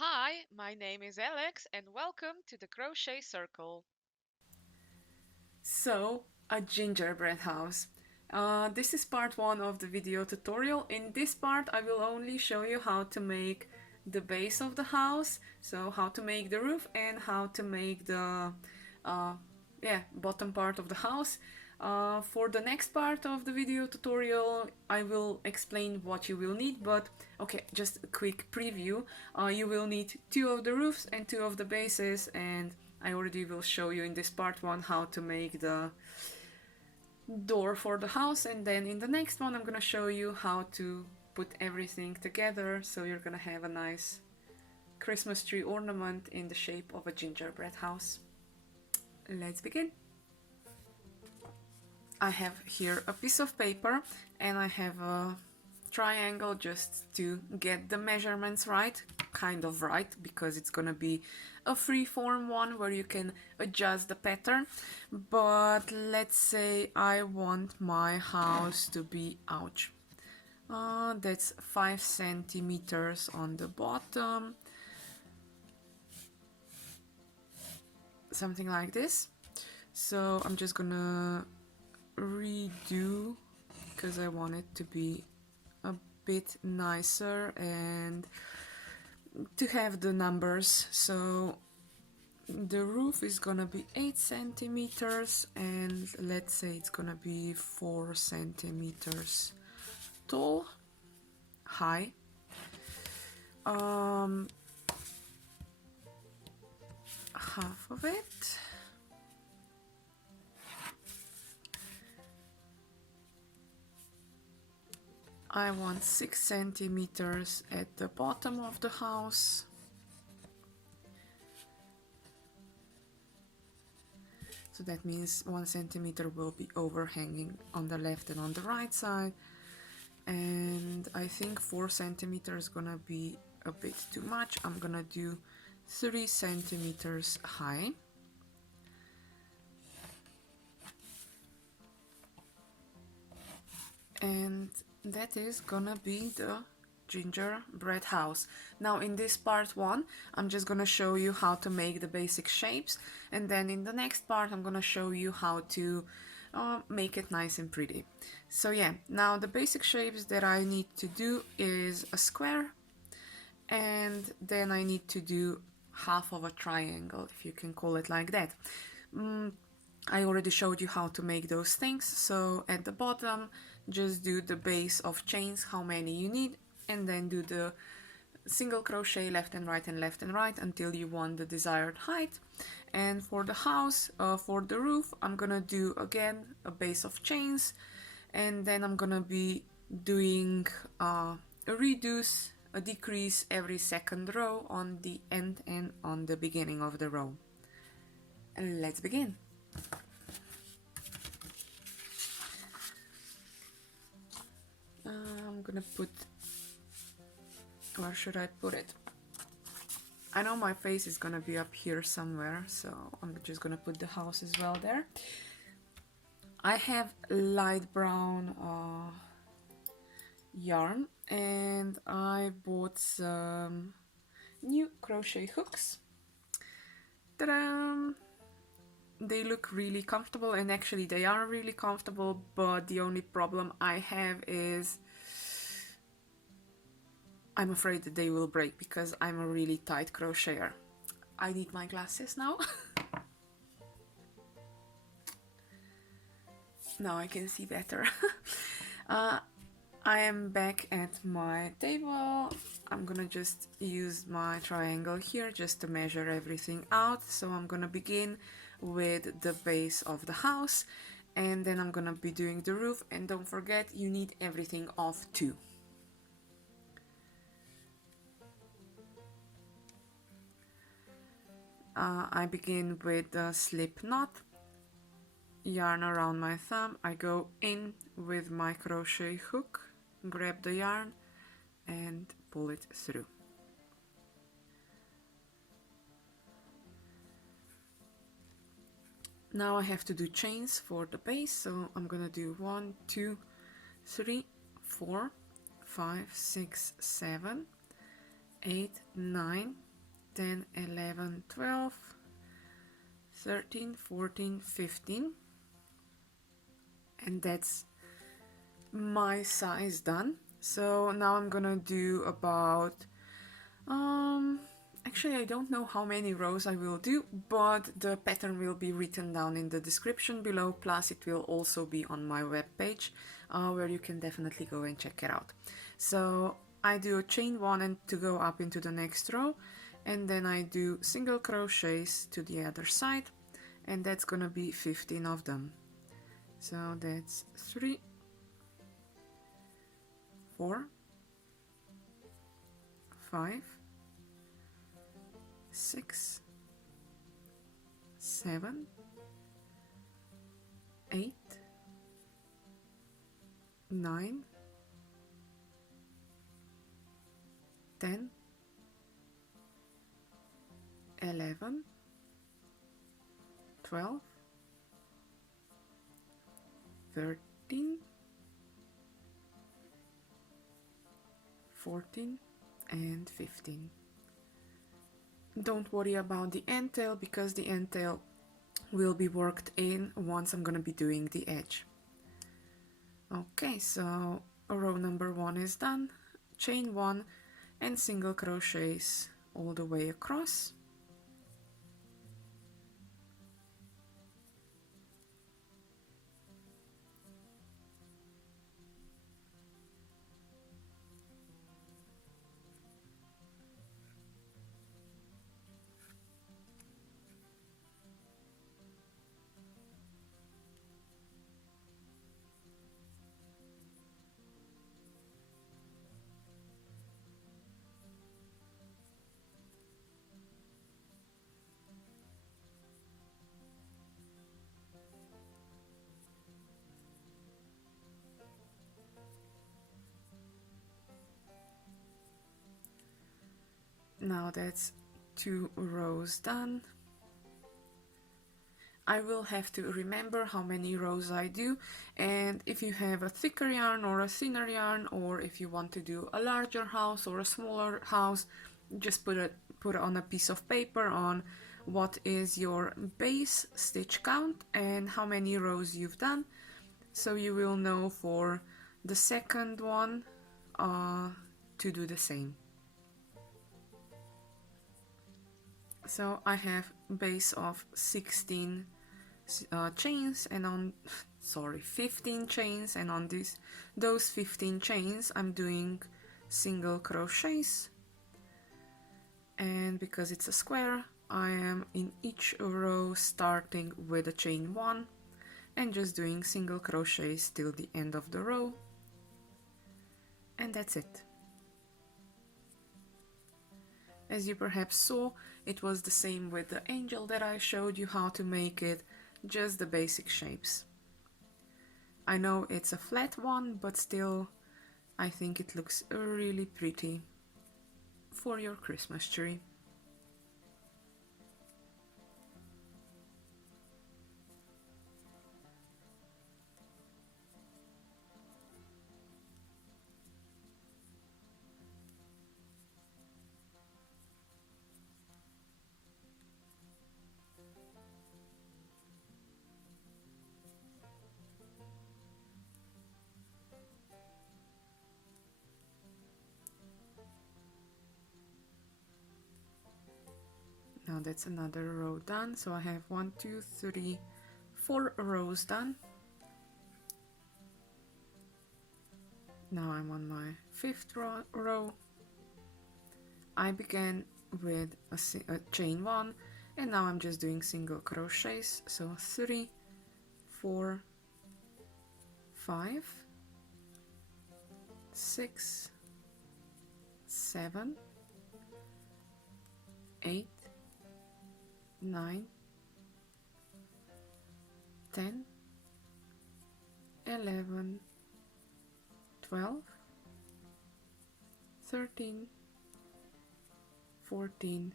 Hi, my name is Alex and welcome to the Crochet Circle. So, a gingerbread house. This is part one of the video tutorial. In this part, I will only show you how to make the base of the house, so how to make the roof and how to make the uh, bottom part of the house. For the next part of the video tutorial, I will explain what you will need, but okay, just a quick preview. You will need two of the roofs and two of the bases, and I already will show you in this part one how to make the door for the house, and then in the next one I'm gonna show you how to put everything together so you're gonna have a nice Christmas tree ornament in the shape of a gingerbread house. Let's begin. I have here a piece of paper and I have a triangle just to get the measurements right, kind of right, because it's gonna be a free-form one where you can adjust the pattern. But let's say I want my house to be, ouch, that's 5 centimeters on the bottom, something like this. So I'm just gonna redo because I want it to be a bit nicer and to have the numbers. So the roof is gonna be 8 centimeters and let's say it's gonna be 4 centimeters tall, high. Half of it. I want 6 centimeters at the bottom of the house. So that means 1 centimeter will be overhanging on the left and on the right side. And I think 4 centimeters is gonna be a bit too much. I'm gonna do 3 centimeters high. And that is gonna be the gingerbread house. Now in this part one, I'm just gonna show you how to make the basic shapes, and then in the next part I'm gonna show you how to make it nice and pretty. So yeah, now the basic shapes that I need to do is a square, and then I need to do half of a triangle, if you can call it like that. I already showed you how to make those things, so at the bottom just do the base of chains, how many you need, and then do the single crochet left and right and left and right until you want the desired height. And for the house, for the roof, I'm gonna do again a base of chains, and then I'm gonna be doing a reduce, a decrease every second row on the end and on the beginning of the row. And let's begin. I'm gonna put, where should I put it? I know my face is gonna be up here somewhere, so I'm just gonna put the house as well there. I have light brown yarn and I bought some new crochet hooks. Ta-da! They look really comfortable, and actually they are really comfortable, but the only problem I have is I'm afraid that they will break because I'm a really tight crocheter. I need my glasses now. Now I can see better. I am back at my table. I'm gonna just use my triangle here just to measure everything out. So I'm gonna begin with the base of the house, and then I'm gonna be doing the roof. And don't forget, you need everything off too. I begin with the slip knot, yarn around my thumb, I go in with my crochet hook, grab the yarn and pull it through. Now I have to do chains for the base, so I'm gonna do 1, 2, 3, 4, 5, 6, 7, 8, 9, 10, 11, 12, 13, 14, 15, and that's my size done. So now I'm gonna do about actually I don't know how many rows I will do, but the pattern will be written down in the description below, plus it will also be on my webpage where you can definitely go and check it out. So I do a chain one and to go up into the next row, and then I do single crochets to the other side, and that's gonna be 15 of them. So that's 3, 4, 5, 6, 7, 8, 9, 10, 11, 12, 13, 14, and 15. Don't worry about the end tail, because the end tail will be worked in once I'm gonna be doing the edge. Okay, so row number 1 is done. Chain 1 and single crochets all the way across. Now that's 2 rows done. I will have to remember how many rows I do, and if you have a thicker yarn or a thinner yarn, or if you want to do a larger house or a smaller house, just put on a piece of paper on what is your base stitch count and how many rows you've done, so you will know for the second one to do the same. So I have base of 16 chains, and on 15 chains, and on those 15 chains I'm doing single crochets, and because it's a square I am in each row starting with a chain 1 and just doing single crochets till the end of the row, and that's it. As you perhaps saw, it was the same with the angel that I showed you how to make it, just the basic shapes. I know it's a flat one, but still I think it looks really pretty for your Christmas tree. Now that's another row done, so I have 1, 2, 3, 4 rows done. Now I'm on my 5th row. I began with a chain 1, and now I'm just doing single crochets, so 3, 4, 5, 6, 7, 8, 9, 10, 11, 12, 13, 14,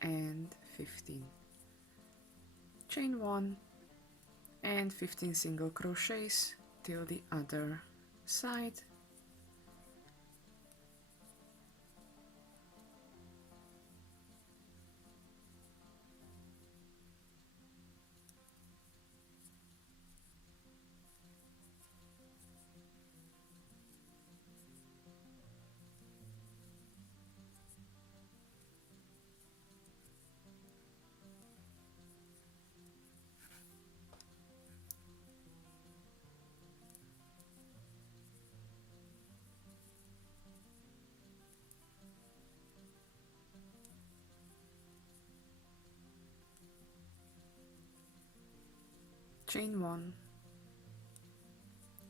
and 15. Chain 1 and 15 single crochets till the other side. chain 1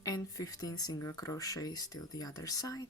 and 15 single crochets till the other side.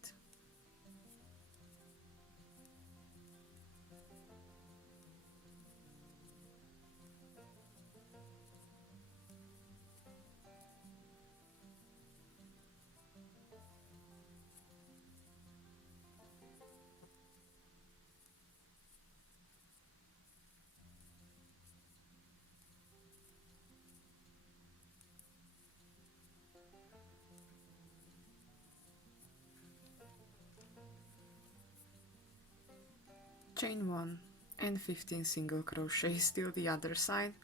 Chain 1 and 15 single crochets till the other side.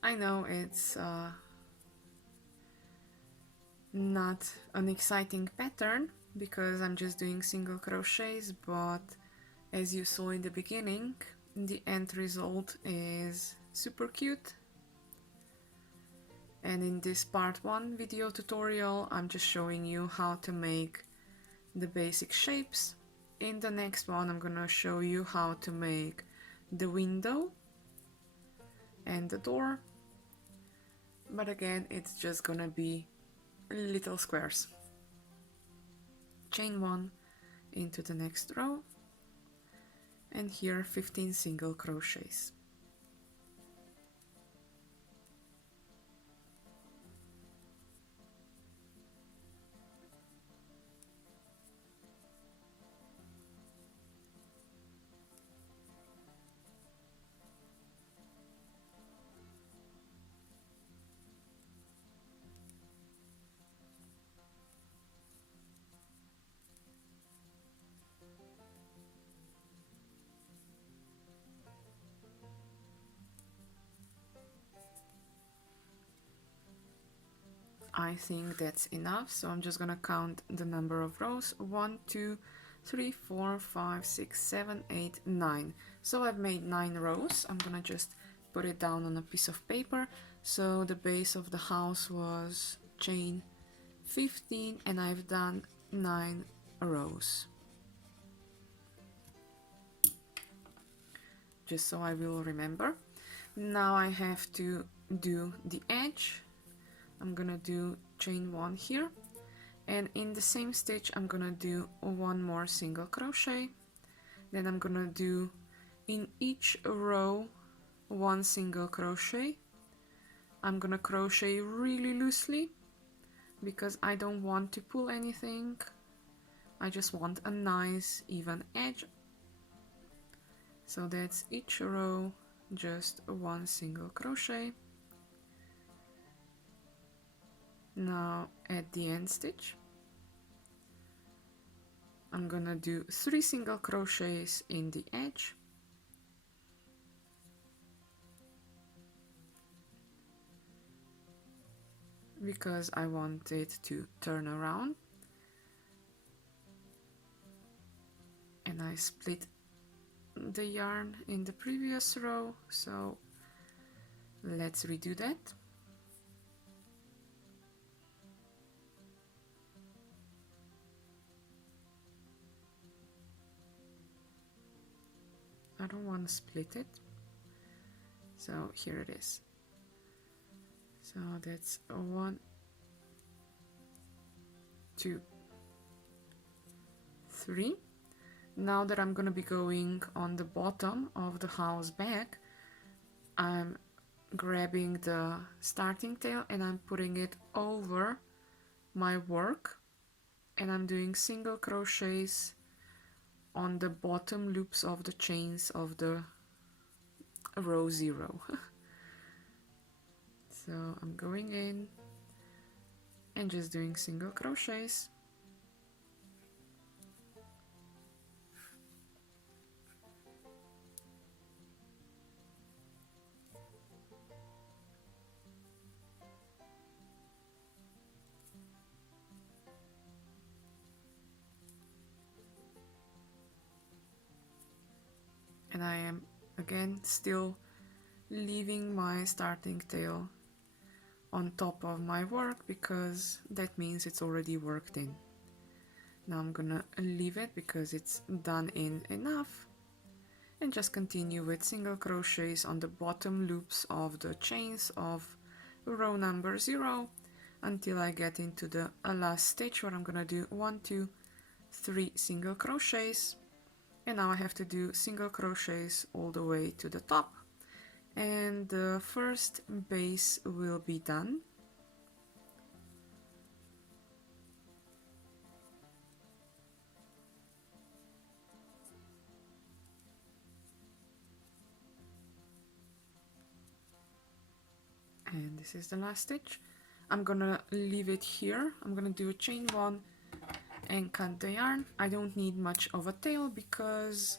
I know it's not an exciting pattern because I'm just doing single crochets, but as you saw in the beginning, the end result is super cute. And in this part 1 video tutorial, I'm just showing you how to make the basic shapes. In the next one, I'm gonna show you how to make the window and the door, but again, it's just gonna be little squares. Chain 1 into the next row, and here 15 single crochets. I think that's enough, so I'm just gonna count the number of rows. 1, 2, 3, 4, 5, 6, 7, 8, 9. So I've made 9 rows. I'm gonna just put it down on a piece of paper. So the base of the house was chain 15 and I've done 9 rows. Just so I will remember. Now I have to do the edge. I'm gonna do chain 1 here, and in the same stitch I'm gonna do 1 more single crochet. Then I'm gonna do in each row 1 single crochet. I'm gonna crochet really loosely because I don't want to pull anything. I just want a nice even edge. So that's each row just 1 single crochet. Now at the end stitch, I'm gonna do 3 single crochets in the edge, because I want it to turn around, and I split the yarn in the previous row, so let's redo that. I don't want to split it, so here it is. So that's 1, 2, 3. Now that I'm gonna be going on the bottom of the house back, I'm grabbing the starting tail and I'm putting it over my work, and I'm doing single crochets on the bottom loops of the chains of the row 0. So I'm going in and just doing single crochets. And I am again still leaving my starting tail on top of my work because that means it's already worked in. Now I'm gonna leave it because it's done in enough, and just continue with single crochets on the bottom loops of the chains of row number 0 until I get into the last stitch, where I'm gonna do 1, 2, 3 single crochets, and now I have to do single crochets all the way to the top, and the first base will be done. And this is the last stitch. I'm gonna leave it here. I'm gonna do a chain 1 and cut the yarn. I don't need much of a tail because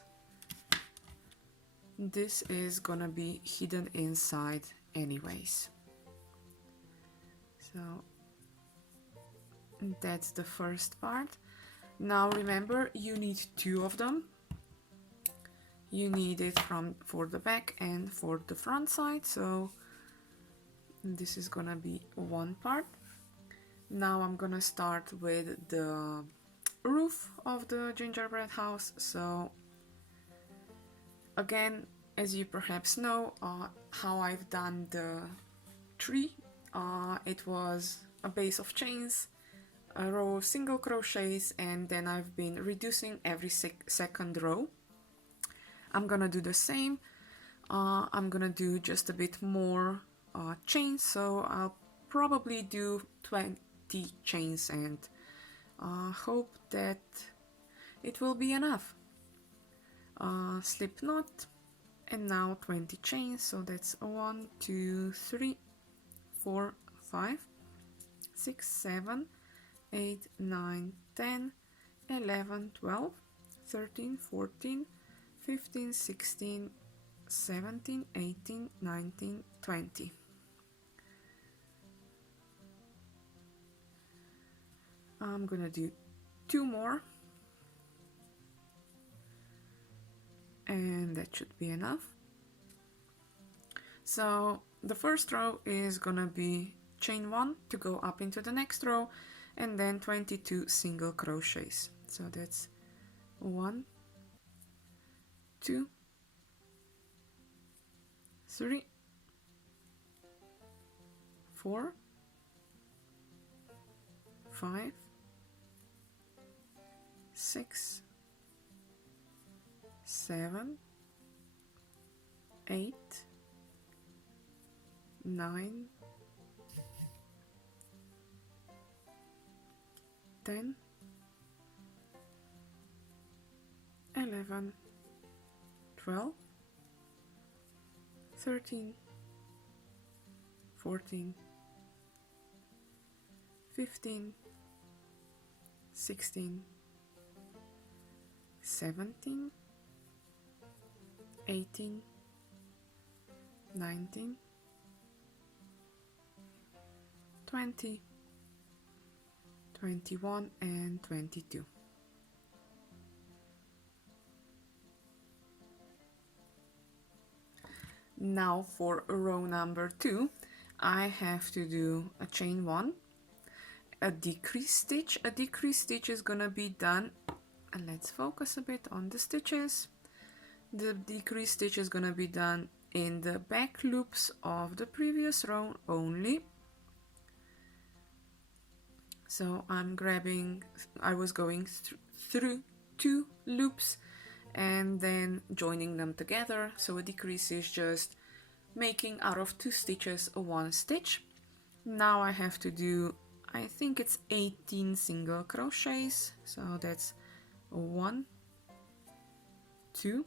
this is gonna be hidden inside anyways. So that's the first part. Now remember, you need 2 of them. You need it for the back and for the front side, so this is gonna be one part. Now I'm gonna start with the roof of the gingerbread house. So again, as you perhaps know, how I've done the tree, it was a base of chains, a row of single crochets, and then I've been reducing every second row. I'm gonna do the same. I'm gonna do just a bit more chains, so I'll probably do 20 chains and hope that it will be enough. Slip knot, and now 20 chains, so that's 1, 2, 3, 4, 5, 6, 7, 8, 9, 10, 11, 12, 13, 14, 15, 16, 17, 18, 19, 20. I'm gonna do 2 more, and that should be enough. So the first row is gonna be chain 1 to go up into the next row, and then 22 single crochets. So that's 1, 2, 3, 4, 5, 6, 7, 8, 9, 10, 11, 12, 13, 14, 15, 16, 17, 18, 19, 20, 21, and 22. Now for row number 2, I have to do a chain 1, a decrease stitch. A decrease stitch is gonna be done, and let's focus a bit on the stitches. The decrease stitch is gonna be done in the back loops of the previous row only. So I was going through 2 loops and then joining them together. So a decrease is just making out of 2 stitches a 1 stitch. Now I have to do, I think it's 18 single crochets. So that's 1, 2,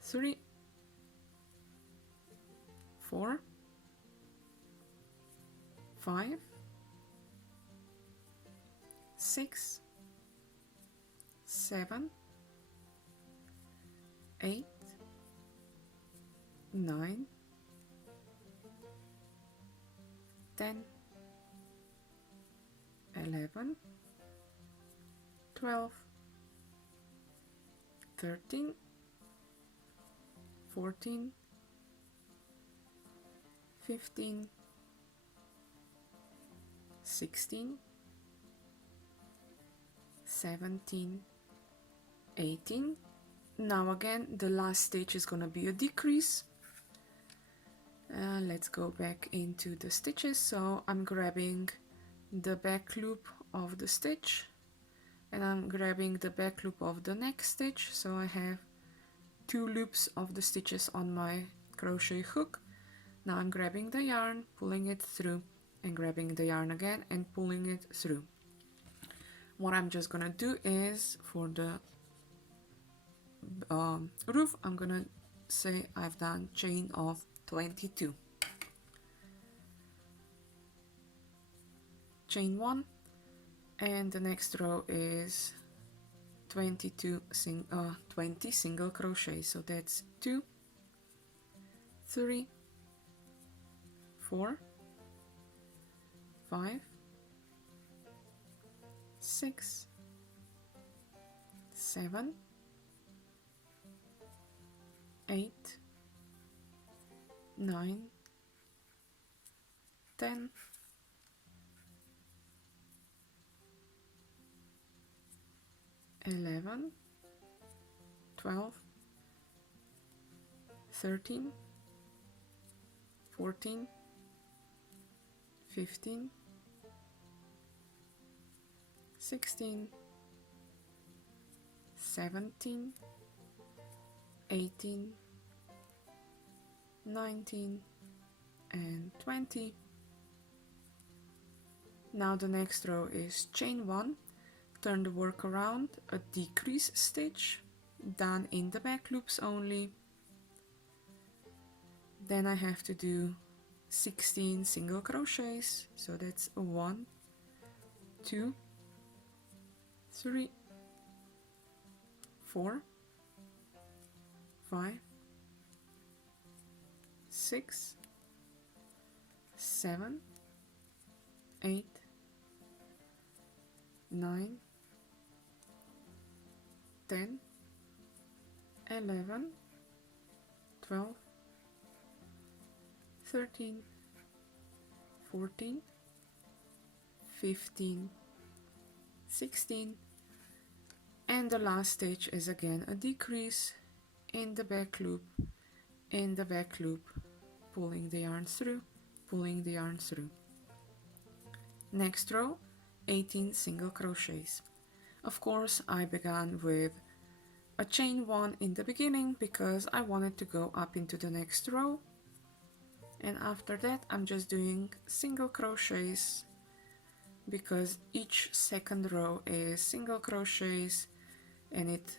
3, 4, 5, 6, 7, 8, 9, 10, 11, 12, 13, 14, 15, 16, 17, 18. Now again, the last stitch is gonna be a decrease, Let's go back into the stitches. So I'm grabbing the back loop of the stitch and I'm grabbing the back loop of the next stitch, so I have two loops of the stitches on my crochet hook. Now I'm grabbing the yarn, pulling it through, and grabbing the yarn again and pulling it through. What I'm just gonna do is, for the roof, I'm gonna say I've done chain of 22. Chain 1, and the next row is 20 single crochet, so that's 2, 3, 4, 5, 6, 7, 8, 9, 10, 11, 12, 13, 14, 15, 16, 17, 18, 19, and 20. Now the next row is chain 1, turn the work around, a decrease stitch, done in the back loops only. Then I have to do 16 single crochets, so that's 1, 2, 3, 4, 5, 6, 7, 8, 9, 10, 11, 12, 13, 14, 15, 16, and the last stitch is again a decrease in the back loop, pulling the yarn through, pulling the yarn through. Next row, 18 single crochets. Of course, I began with a chain 1 in the beginning because I wanted to go up into the next row, and after that I'm just doing single crochets because each second row is single crochets, and it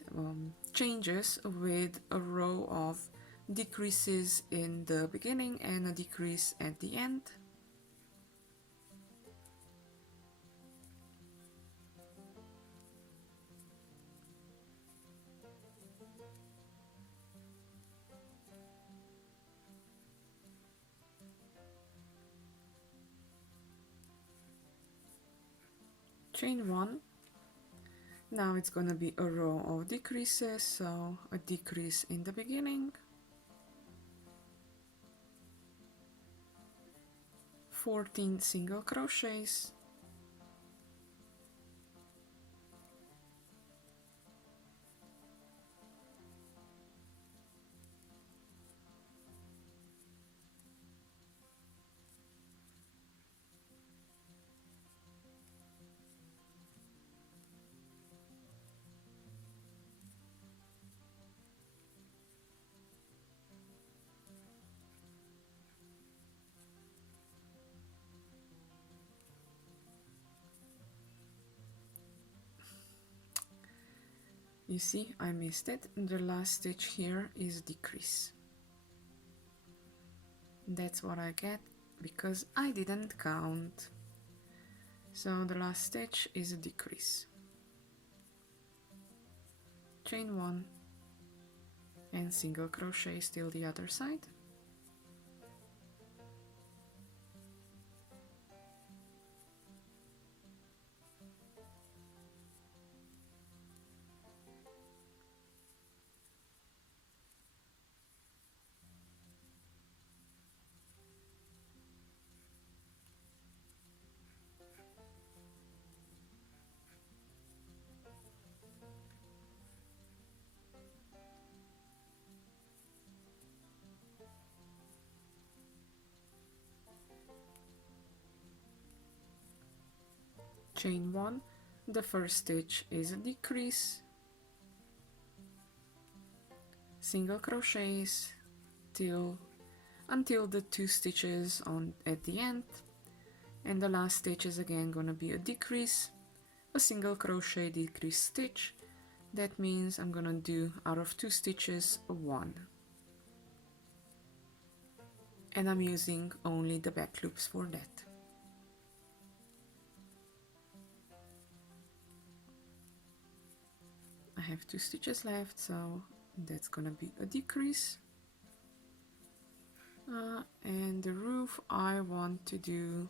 changes with a row of decreases in the beginning and a decrease at the end. Chain 1. Now it's gonna be a row of decreases, so a decrease in the beginning, 14 single crochets, you see I missed it, the last stitch here is decrease. That's what I get because I didn't count. So the last stitch is a decrease. Chain 1 and single crochet still the other side. chain 1, the first stitch is a decrease, single crochets until the 2 stitches at the end, and the last stitch is again gonna be a decrease, a single crochet, decrease stitch. That means I'm gonna do out of 2 stitches 1, and I'm using only the back loops for that. I have 2 stitches left, so that's gonna be a decrease. And the roof I want to do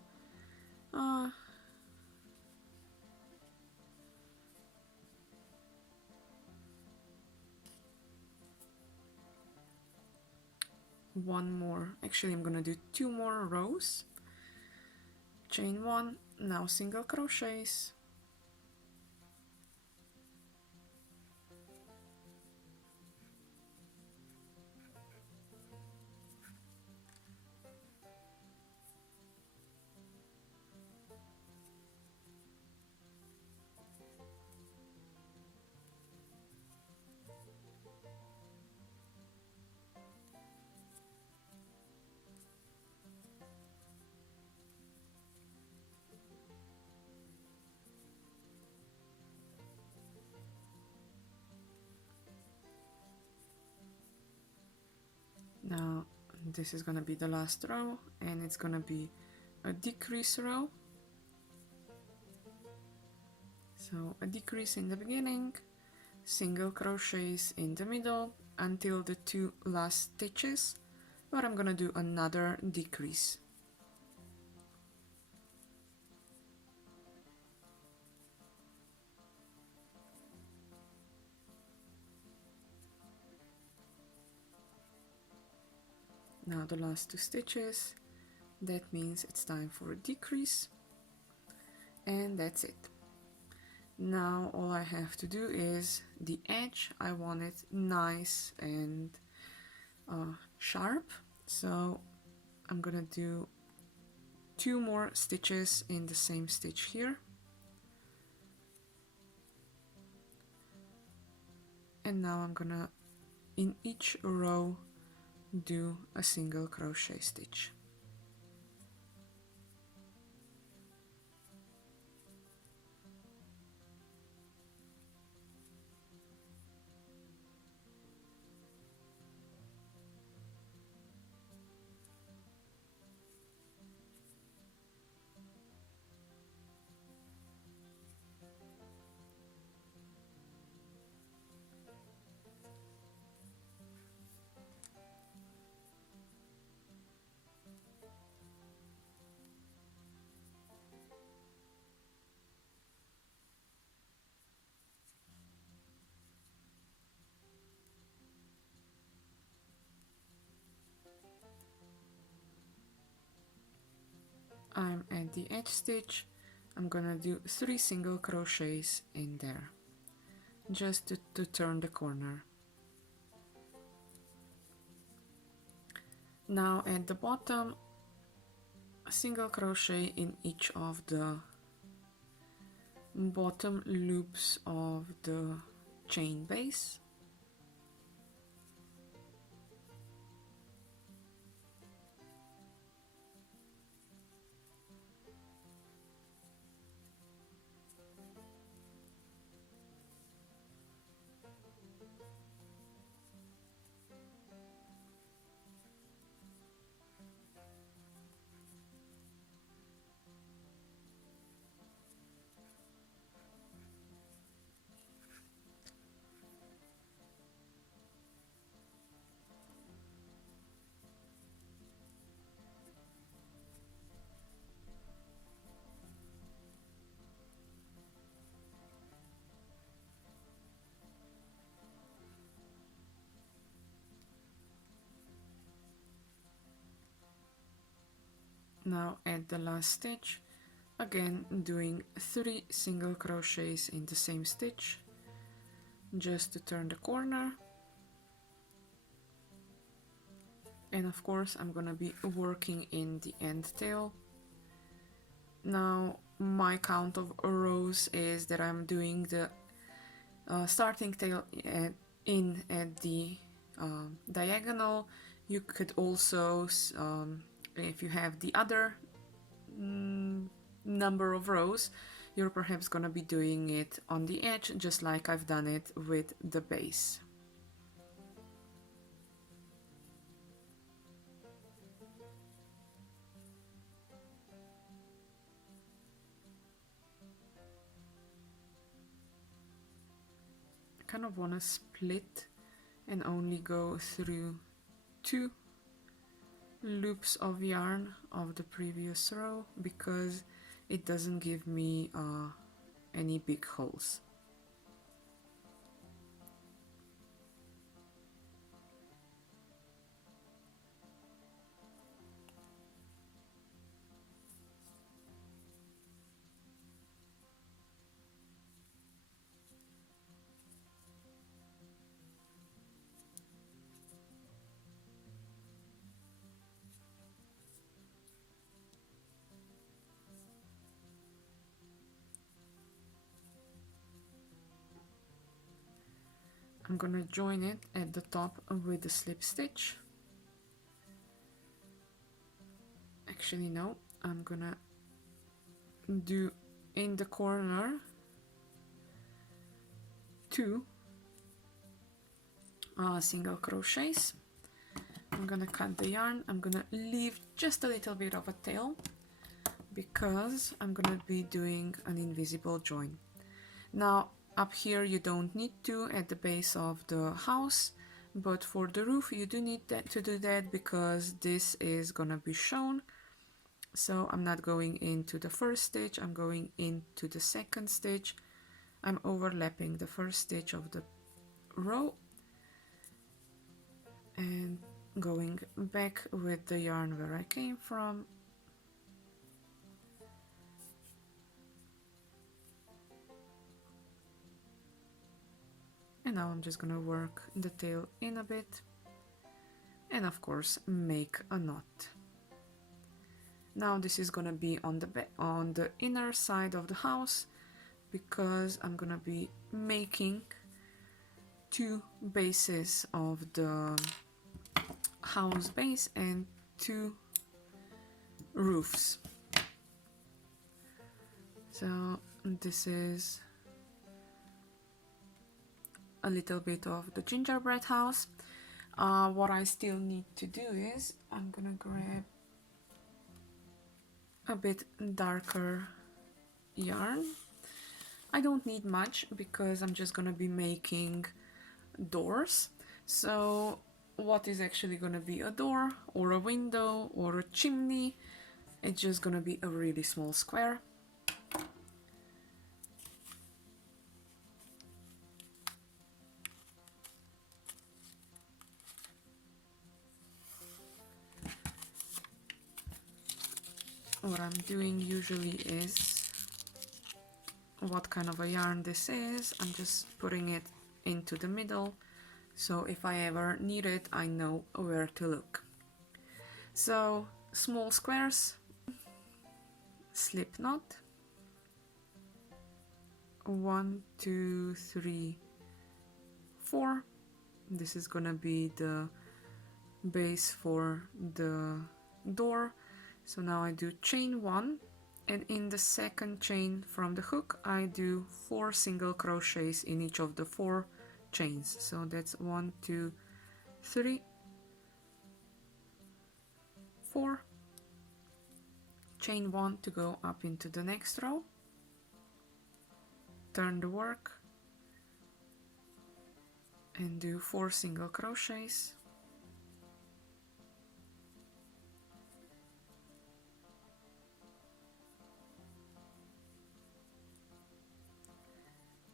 one more, actually I'm gonna do 2 more rows, chain 1, now single crochets, now this is gonna be the last row, and it's gonna be a decrease row. So a decrease in the beginning, single crochets in the middle until the 2 last stitches, where I'm gonna do another decrease. Now the last 2 stitches, that means it's time for a decrease, and that's it. Now all I have to do is the edge, I want it nice and sharp, so I'm gonna do 2 more stitches in the same stitch here, and now I'm gonna in each row do a single crochet stitch. I'm at the edge stitch, I'm gonna do 3 single crochets in there, just to turn the corner. Now at the bottom, a single crochet in each of the bottom loops of the chain base. Now at the last stitch, again doing 3 single crochets in the same stitch, just to turn the corner. And of course I'm gonna be working in the end tail. Now my count of rows is that I'm doing the starting tail in at the diagonal. You could also, if you have the other number of rows, you're perhaps gonna be doing it on the edge, just like I've done it with the base. I kind of want to split and only go through 2 loops of yarn of the previous row because it doesn't give me any big holes. I'm gonna join it at the top with the slip stitch. Actually no, I'm gonna do in the corner 2 single crochets. I'm gonna cut the yarn. I'm gonna leave just a little bit of a tail because I'm gonna be doing an invisible join. Now up here you don't need to at the base of the house, but for the roof you do need to do that because this is gonna be shown. So I'm not going into the first stitch, I'm going into the second stitch. I'm overlapping the first stitch of the row and going back with the yarn where I came from. And now I'm just gonna work the tail in a bit and of course make a knot. Now this is gonna be on the inner side of the house because I'm gonna be making 2 bases of the house base and 2 roofs. So this is a little bit of the gingerbread house. What I still need to do is I'm gonna grab a bit darker yarn. I don't need much because I'm just gonna be making doors. So what is actually gonna be a door or a window or a chimney? It's just gonna be a really small square. What I'm doing usually is, what kind of a yarn this is, I'm just putting it into the middle, so if I ever need it, I know where to look. So small squares, slip knot, 1, 2, 3, 4. This is gonna be the base for the door. So now I do chain 1, and in the second chain from the hook I do 4 single crochets in each of the 4 chains. So that's 1, 2, 3, 4. Chain 1 to go up into the next row. Turn the work and do 4 single crochets.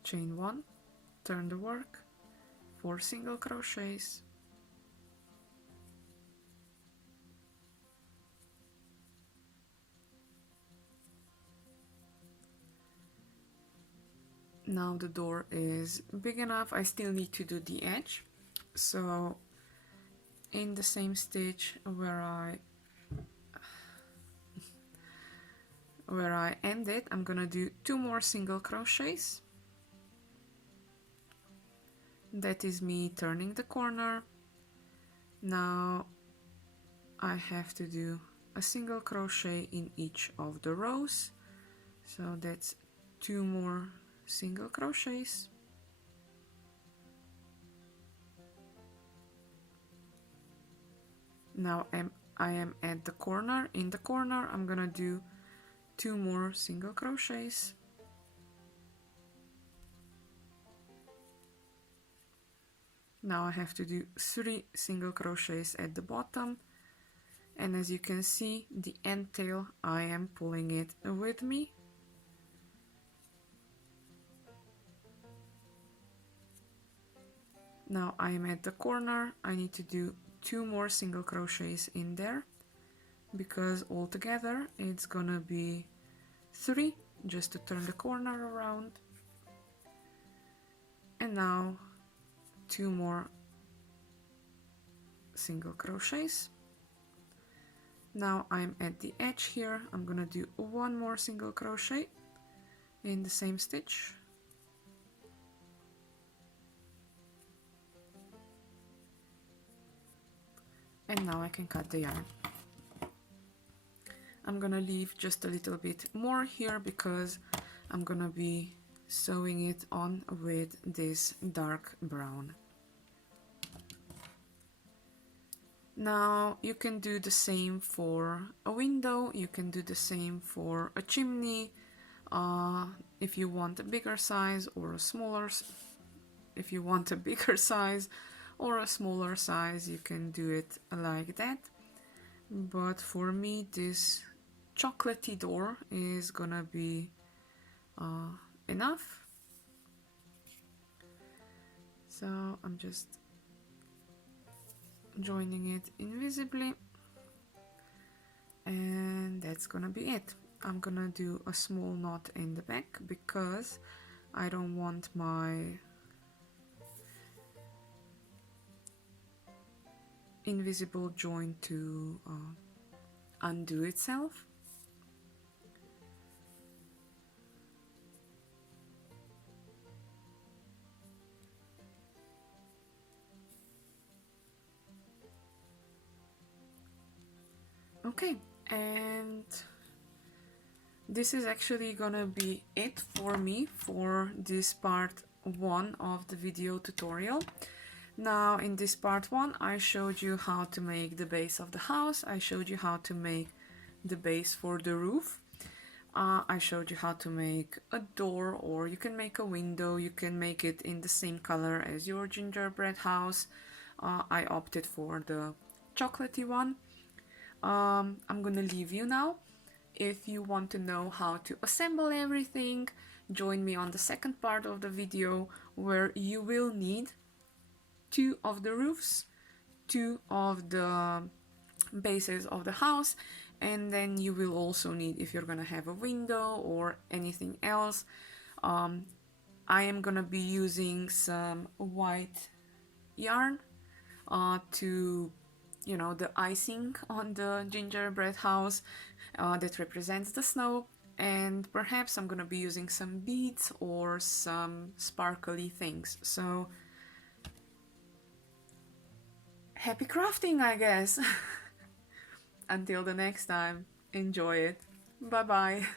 Chain 1, turn the work, 4 single crochets, now the door is big enough. I still need to do the edge, so in the same stitch where where I ended, I'm gonna do 2 more single crochets. That is me turning the corner. Now I have to do a single crochet in each of the rows, so that's 2 more single crochets. Now I am at the corner. In the corner I'm gonna do 2 more single crochets. Now I have to do 3 single crochets at the bottom, and as you can see, the end tail, I am pulling it with me. Now I am at the corner. I need to do 2 more single crochets in there, because altogether it's gonna be 3 just to turn the corner around. And now 2 more single crochets. Now I'm at the edge here. I'm gonna do 1 more single crochet in the same stitch. And now I can cut the yarn. I'm gonna leave just a little bit more here because I'm gonna be sewing it on with this dark brown. Now you can do the same for a window, you can do the same for a chimney, if you want a bigger size or a smaller, if you want a bigger size or a smaller size, you can do it like that. But for me, this chocolatey door is gonna be enough. So I'm just joining it invisibly, and that's gonna be it. I'm gonna do a small knot in the back because I don't want my invisible joint to undo itself. Okay, and this is actually gonna be it for me for this part 1 of the video tutorial. Now in this part 1 I showed you how to make the base of the house, I showed you how to make the base for the roof, I showed you how to make a door, or you can make a window, you can make it in the same color as your gingerbread house. I opted for the chocolatey one. I'm gonna leave you now. If you want to know how to assemble everything, join me on the second part of the video where you will need 2 of the roofs, 2 of the bases of the house, and then you will also need, if you're gonna have a window or anything else, I am gonna be using some white yarn to, you know, the icing on the gingerbread house that represents the snow, and perhaps I'm gonna be using some beads or some sparkly things. So happy crafting, I guess. Until the next time, enjoy it. Bye bye.